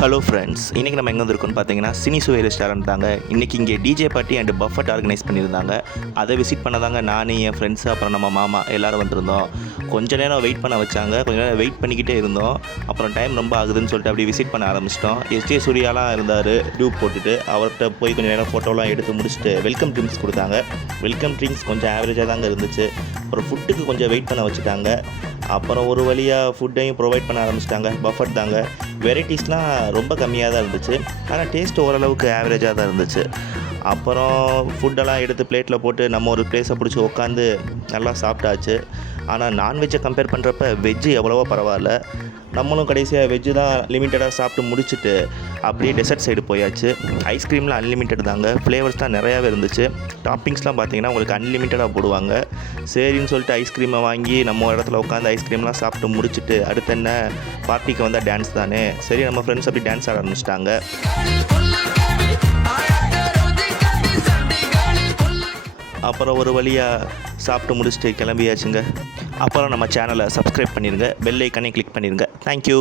Hello friends, இன்றைக்கி நம்ம எங்கே வந்திருக்கோம்னு பார்த்தீங்கன்னா சினிசுவை ரெஸ்டாரண்ட் தாங்க. இன்றைக்கி இங்கே DJ party and buffet organise பண்ணியிருந்தாங்க. அதை விசிட் பண்ண தாங்க நான் என் ஃப்ரெண்ட்ஸு அப்புறம் நம்ம மாமா எல்லோரும் வந்திருந்தோம். கொஞ்ச நேரம் வெயிட் பண்ண வச்சாங்க. கொஞ்சம் நேரம் வெயிட் பண்ணிக்கிட்டே இருந்தோம். அப்புறம் டைம் ரொம்ப ஆகுதுன்னு சொல்லிட்டு அப்படி விசிட் பண்ண ஆரம்பிச்சிட்டோம். எஸ்ஜே சூர்யாலாம் இருந்தார் டியூப் போட்டுட்டு. அவர்கிட்ட போய் கொஞ்சம் நேரம் ஃபோட்டோலாம் எடுத்து முடிச்சுட்டு வெல்கம் ட்ரிங்க்ஸ் கொடுத்தாங்க. வெல்கம் ட்ரிங்க்ஸ் கொஞ்சம் ஆவரேஜாக தாங்க இருந்துச்சு. அப்புறம் ஃபுட்டுக்கு கொஞ்சம் வெயிட் பண்ண வச்சுட்டாங்க. அப்புறம் ஒரு வழியாக ஃபுட்டையும் ப்ரொவைட் பண்ண ஆரம்பிச்சிட்டாங்க. பஃபட் தாங்க. வெரைட்டிஸ்லாம் ரொம்ப கம்மியாக தான் இருந்துச்சு. ஆனால் டேஸ்ட் ஓரளவுக்கு ஆவரேஜாக தான் இருந்துச்சு. அப்புறம் ஃபுட்டெல்லாம் எடுத்து பிளேட்டில் போட்டு நம்ம ஒரு ப்ளேஸை பிடிச்சி உட்காந்து நல்லா சாப்பிட்டாச்சு. ஆனால் நான்வெஜ்ஜை கம்பேர் பண்ணுறப்ப வெஜ்ஜு எவ்வளவோ பரவாயில்ல. நம்மளும் கடைசியாக வெஜ்ஜு தான் லிமிட்டடாக சாப்பிட்டு முடிச்சுட்டு அப்படியே டெசர்ட் சைடு போயாச்சு. ஐஸ்கிரீமில் அன்லிமிட்டட் தாங்க. ஃப்ளேவர்ஸ் தான் நிறையாவே இருந்துச்சு. டாப்பிங்ஸ்லாம் பார்த்தீங்கன்னா உங்களுக்கு அன்லிமிட்டடாக போடுவாங்க. சரின்னு சொல்லிட்டு ஐஸ்கிரீமை வாங்கி நம்ம இடத்துல உட்காந்து ஐஸ்கிரீம்லாம் சாப்பிட்டு முடிச்சுட்டு அடுத்து என்ன பார்ட்டிக்கு வந்தால் டான்ஸ் தானே. சரி, நம்ம ஃப்ரெண்ட்ஸ் அப்படி டான்ஸ் ஆட ஆரம்பிச்சிட்டாங்க. அப்புறம் ஒரு வழியாக சாப்பிட்டு முடிச்சுட்டு கிளம்பியாச்சுங்க. அப்புறம் நம்ம சேனலை சப்ஸ்கிரைப் பண்ணிடுங்க, பெல் ஐக்கானே கிளிக் பண்ணிடுங்க. தேங்க்யூ.